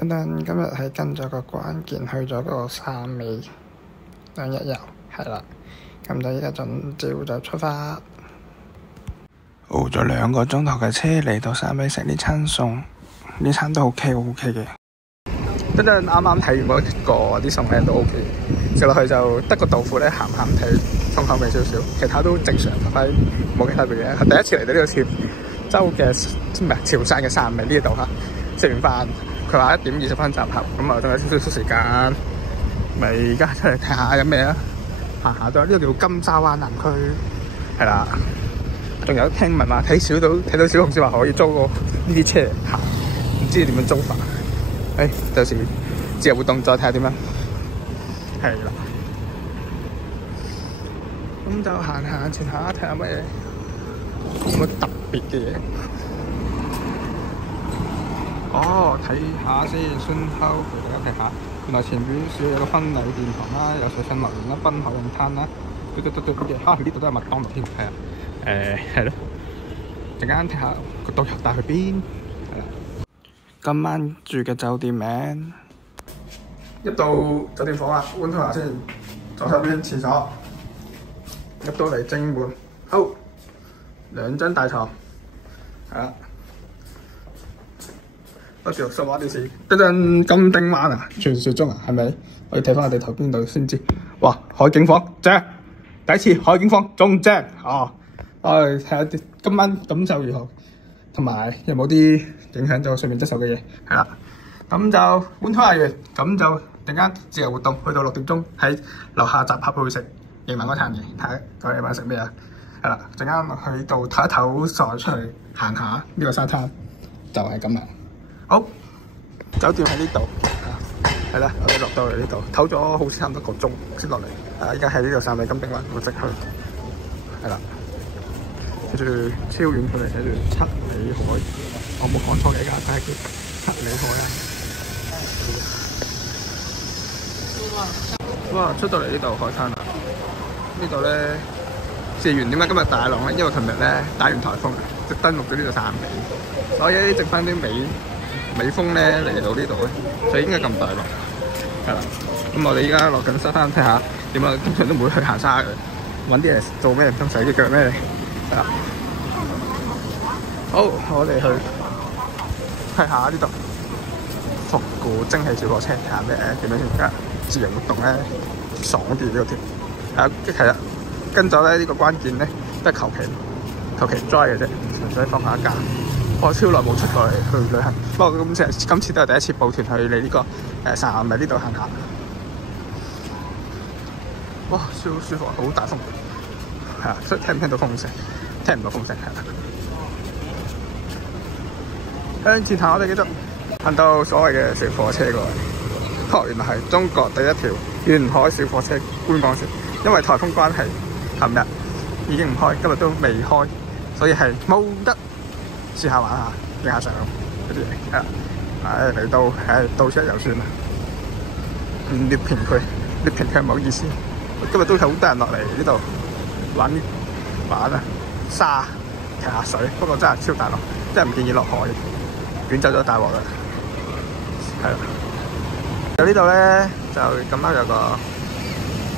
等等，今日係跟咗個關鍵去咗個汕尾2日遊，係啦，咁就依家準朝就出發。熬咗2個鐘頭嘅車嚟到汕尾食呢餐餸，呢餐都 OK 嘅。等陣啱啱睇完嗰個啲餸咧都 OK， 食落去就得個豆腐咧鹹鹹地，重口味少少，其他都正常，冇其他別嘅。第一次嚟到呢個潮州嘅潮汕嘅汕尾呢度嚇，食完飯。佢話1點20分集合，咁啊仲有少少時間，咪而家出嚟睇下有咩啊？行下咗呢個叫金沙灣南區，係啦。仲有聽聞話睇到小紅書話可以租個呢啲車行，唔知點樣租法。到時自由活動再睇下點樣。係啦，咁就行下前下睇下乜嘢，冇乜特別嘅嘢。睇下先，順口俾大家睇下。原來前邊有個婚禮殿堂啦，有水上樂園啦，濱海泳灘啦，對嘅。呢度都有麥當勞添，係啊。係咯。陣間睇下個導遊帶去邊，係啦。今晚住嘅酒店名，入到酒店房啦，換套下先。左手邊廁所，入到嚟正門，好，2張大床，係啦。不住實話啲事，等陣金丁灣啊，傳説中啊，係咪？我要睇翻我地圖邊度先知。哇，海景房正，第一次海景房仲正哦！我哋睇下今晚感受如何，同埋有冇啲影響到睡眠質素嘅嘢，係啦。咁就本土藝園，咁就陣間自由活動，去到6點鐘喺樓下集合去食夜晚嗰餐嘢，睇下今日夜晚食咩啊？係啦，陣間去到唞一唞，再出去行下呢個沙灘，就係咁啦。好，酒店喺呢度，係啦，我哋落到嚟呢度，唞咗好似差唔多1個鐘先落嚟。依家喺呢個汕尾金丁灣，我即去，係啦，跟住超遠距離睇住七里海，我冇講錯嘅，而家真係叫七里海啊！哇，出到嚟呢度海灘啦，呢度咧試完點解今日大浪咧？因為琴日咧打完颱風，就登陸咗呢度汕尾，所以剩翻啲尾風咧嚟到呢度咧，就應該咁大浪，係啦。咁我哋依家落緊沙灘睇下點啊，通常都唔會去行沙嘅，揾啲嘢做咩？唔通洗隻腳咩？係啦。好，我哋去睇下呢度復古蒸汽小火車，睇下咩點樣先。而家自由活動咧，爽啲呢個添。係啦，跟咗咧呢個關鍵咧，都係求其 join 嘅啫，純粹放下假。我超耐冇出過嚟去旅行，不過今次都係第一次報團去你呢個汕尾呢度行下。哇，超舒服，好大風，係啊，所以聽唔聽到風聲？聽唔到風聲，係啦。向前行，我哋記得行到所謂嘅小火車過嚟，原來係中國第一條沿海小火車觀光線。因為颱風關係，琴日已經唔開，今日都未開，所以係冇得試下玩下，影下相嗰啲嘢，係啦。嚟到到此一遊算啦。獵評佢唔好意思，今日都好多人落嚟呢度玩啊沙，踢下水，不過真係超大浪，真係唔建議落海，捲走咗大鑊啦。係啦，喺呢度咧就咁啱有個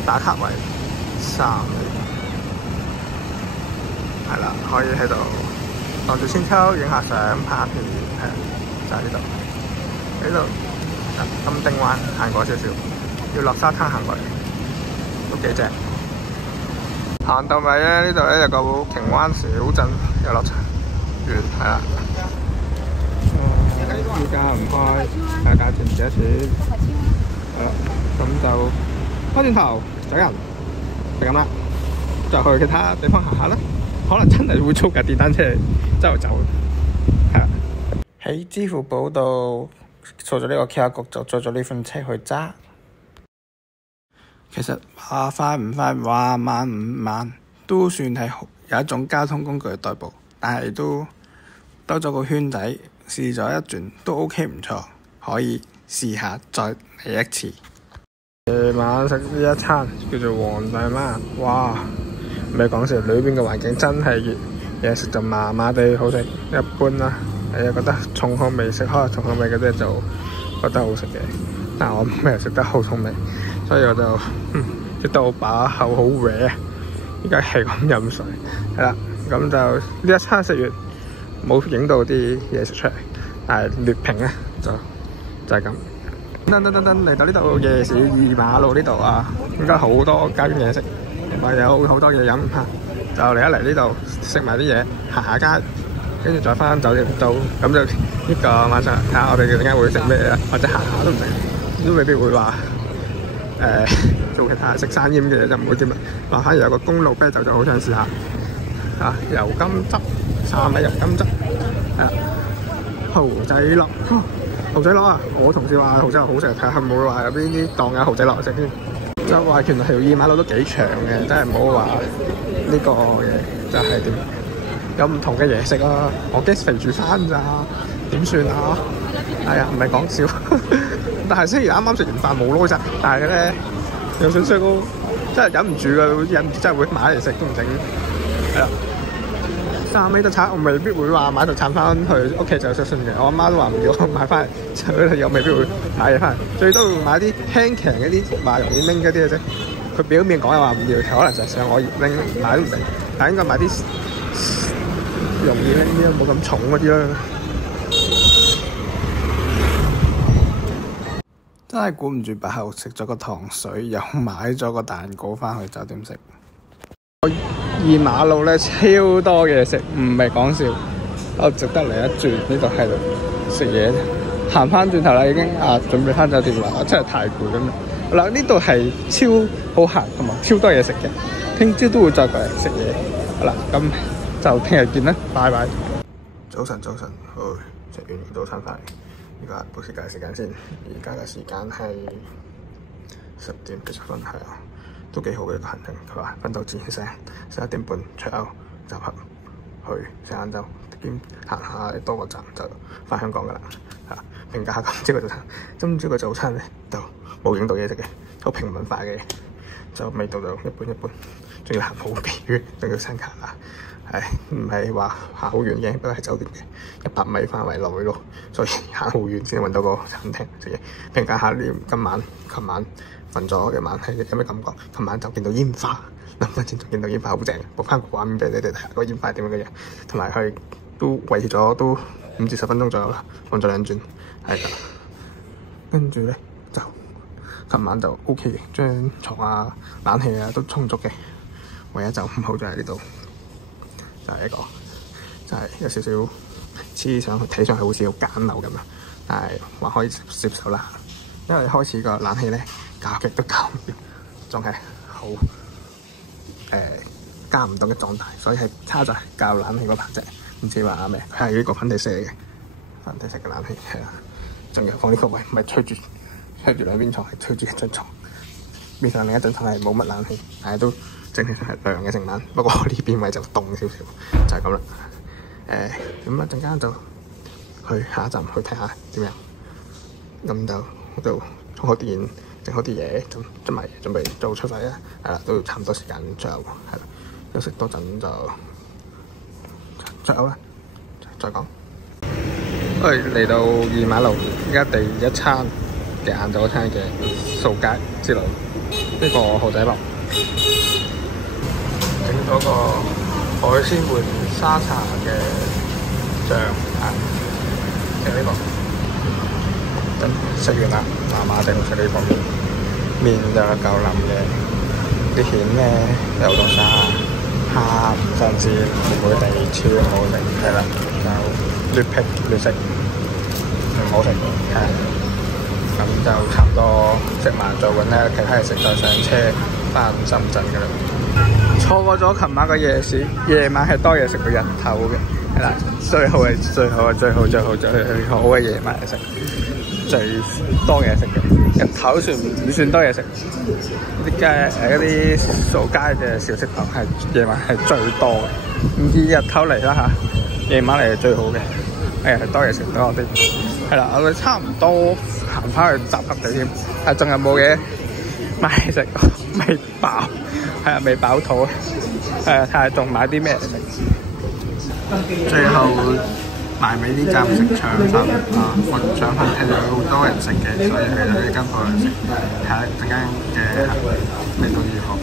打卡位汕尾，係啦，可以喺度望住千秋影下相，拍下片，係就喺呢度。呢度金丁灣行過少少，要落沙灘行過嚟，都幾正。行到尾咧，呢度咧有個瓊灣小鎮遊樂場園，係啦。依家唔開，睇下價錢幾多錢。係啦，咁就翻轉頭走人，就咁啦。就去其他地方行下啦。可能真係會租架電單車周圍走，係啦。喺支付寶度掃咗呢個 QR code，就載咗呢款車去揸。其實話快唔快，話慢唔慢，都算係有一種交通工具嘅代步，但係都兜咗個圈仔，試咗一轉都 OK 唔錯，可以試下再嚟一次。夜晚食呢一餐叫做皇帝媽，哇！唔係講笑，裏邊嘅環境真係熱，嘢食就麻麻地好食，一般啦。你又覺得重口味食開重口味嗰啲就覺得好食嘅，但係我未食得好重味，所以我就食到我把口好歪啊！依家係咁飲水，係啦，咁就呢一餐食完冇影到啲嘢食出嚟，但係劣評咧就係咁。等嚟到呢度夜市二馬路呢度啊，應該好多間嘢食，同埋有好多嘢飲嚇，就嚟一嚟呢度食埋啲嘢，行下街，跟住再翻酒店度，咁就呢個晚上睇下我哋陣間會食咩啊，或者行下都唔定，都未必會話做其他食生醃嘅嘢就唔會點啦。話反而有個公路啤酒就好想試下啊，油甘汁3味油甘汁係啦，蠔仔粒。蠔仔螺啊！我同事話蠔仔螺好食，睇下會唔會話有邊啲檔有蠔仔螺食先。就話原來條二馬路都幾長嘅，真係唔好話呢個嘅就係點有唔同嘅嘢食啊！我驚肥住翻咋，點算啊？係啊，唔係講笑。但係雖然啱啱食完飯冇攞咋，但係咧有想食都真係忍唔住㗎，忍唔住真係會買嚟食都唔整。係啦。3味得橙，我未必會話買到橙翻去屋企就食信嘅。我阿媽都話唔要，買翻嚟，所以又未必會買嘢翻嚟。最多會買啲輕騎嗰啲話容易拎嗰啲嘅啫。佢表面講又話唔要，可能就係想我拎買都唔定。但係應該買啲容易拎啲，冇咁重嗰啲啦。真係估唔住白後食咗個糖水，又買咗個蛋糕翻去酒店食。二馬路咧超多嘢食，唔係講笑，我值得嚟一轉。呢度喺度食嘢，行翻轉頭啦，已經準備翻酒店啦，我真係太攰咁樣。好啦，呢度係超好行同埋超多嘢食嘅，聽朝都會再過嚟食嘢。好啦，咁就聽日見啦，拜拜。早晨，好，食完早餐飯，而家報時間先，而家嘅時間係10點40分，係啊。都幾好嘅一個行程，佢話瞓到自然醒，11點半出歐集合去食晏晝，兼行下多個站就翻香港噶啦。評價下今朝嘅早餐咧就冇影到嘢食嘅，好平民化嘅，就味道就一般，仲要行好遠，仲要山卡啦。唔係話行好遠嘅，不過係酒店嘅100米範圍內咯，所以行好遠先揾到個餐廳食嘢。評價下呢琴晚瞓咗嘅晚係有咩感覺？琴晚就見到煙花，2分鐘仲見到煙花，好正。播翻個畫面俾你哋睇下個煙花係點樣嘅嘢，同埋佢都維持咗都5至10分鐘左右啦，放咗2轉，係㗎。跟住咧就琴晚就 OK 嘅，張床啊、冷氣啊都充足嘅，唯一就唔好就係呢度，就係一個就係有少少黐上去，睇上去好似好簡陋咁樣，但係還可以接受啦。因為開始個冷氣咧搞極都搞唔掂，仲係好加唔到嘅狀態，所以係差在較冷氣嗰 part 啫。唔知話咩，佢係呢個粉底色嚟嘅，粉底色嘅冷氣係啦。仲要放呢個位，唔係吹住兩邊床，係吹住一張床。面上另一張床係冇乜冷氣，但係都整體上係涼嘅成晚。不過呢邊位就凍少少，就係咁啦。咁一陣間就去下一站去睇下點樣。咁就充好電，整好啲嘢，準備做出發啦。係啦，都差唔多時間出歐，係啦，休息多陣就出歐啦。再講。嚟到二馬路，而家第一餐嘅晏晝餐嘅掃街之旅，呢個蠔仔螺，整咗個海鮮燴沙茶嘅醬，食呢個。食完啦，麻麻地食呢個麵就夠腍嘅，啲蜆咧有到沙蝦甚至每地超好食，係啦，就劣評劣食，唔好食，係咁就差唔多食埋再揾咧其他嘢食，再上車翻深圳㗎啦。錯過咗琴晚嘅夜市，夜晚係多嘢食過日頭嘅，係啦，最好嘅夜晚嚟食。最多嘢食嘅，日頭唔算多嘢食。啲嗰啲掃街嘅小食堂係夜晚係最多嘅。唔以日頭嚟啦嚇，夜晚嚟係最好嘅。係多嘢食多啲。係啦，我哋差唔多行翻去集合地添。仲有冇嘢買食？未飽，係啊，未飽肚。睇下仲買啲咩嚟食。最後埋尾呢間食腸粉啊，我腸粉係好多人食嘅，所以去到呢間鋪嚟食，睇下陣間嘅味道如何。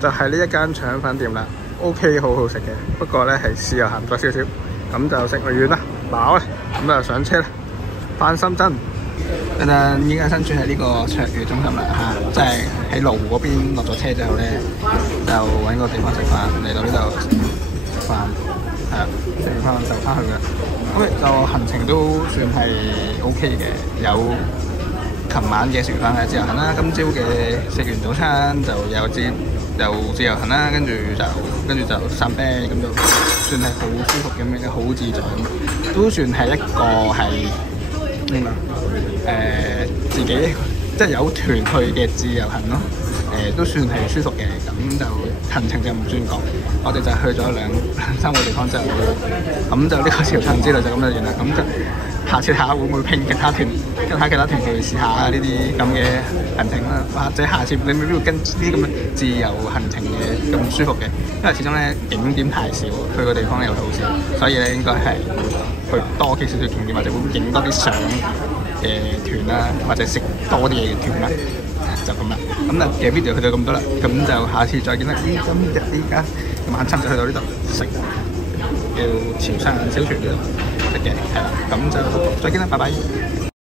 就係呢一間腸粉店啦 ，OK 好好食嘅，不過咧係豉油鹹咗少少，咁就食完啦，飽啦，咁就上車啦，返深圳。依家身處喺呢個卓越中心啦嚇，即係喺羅湖嗰邊落咗車之後咧，就揾個地方食飯，嚟到呢度食飯，係啦，食完飯就翻去嘅。咁就行程都算係 OK 嘅，有琴晚嘅食完飯係自由行啦，今朝嘅食完早餐就有自由行啦，跟住就散啤，咁就算係好舒服咁樣，好自在咁，都算係一個係自己即係有團去嘅自由行咯，都算係舒服嘅，咁就行程就唔算講，我哋就去咗兩三個地方之後，咁就呢個潮汕之旅就咁就完啦，咁就下次睇下會唔會拼其他團，跟下其他團去試下呢啲咁嘅行程啦，或者下次你未必會跟呢啲咁嘅自由行程嘅咁舒服嘅，因為始終咧景點太少，去個地方又好少，所以咧應該係會去多幾少少景點，或者會影多啲相嘅團啦，或者食多啲嘢嘅團啦，就咁啦。咁啊嘅 video 去到咁多啦，咁就下次再見啦。今日依家晚餐就去到呢度食，叫潮汕小廚嘅食嘅，係啦。咁就再見啦，拜拜。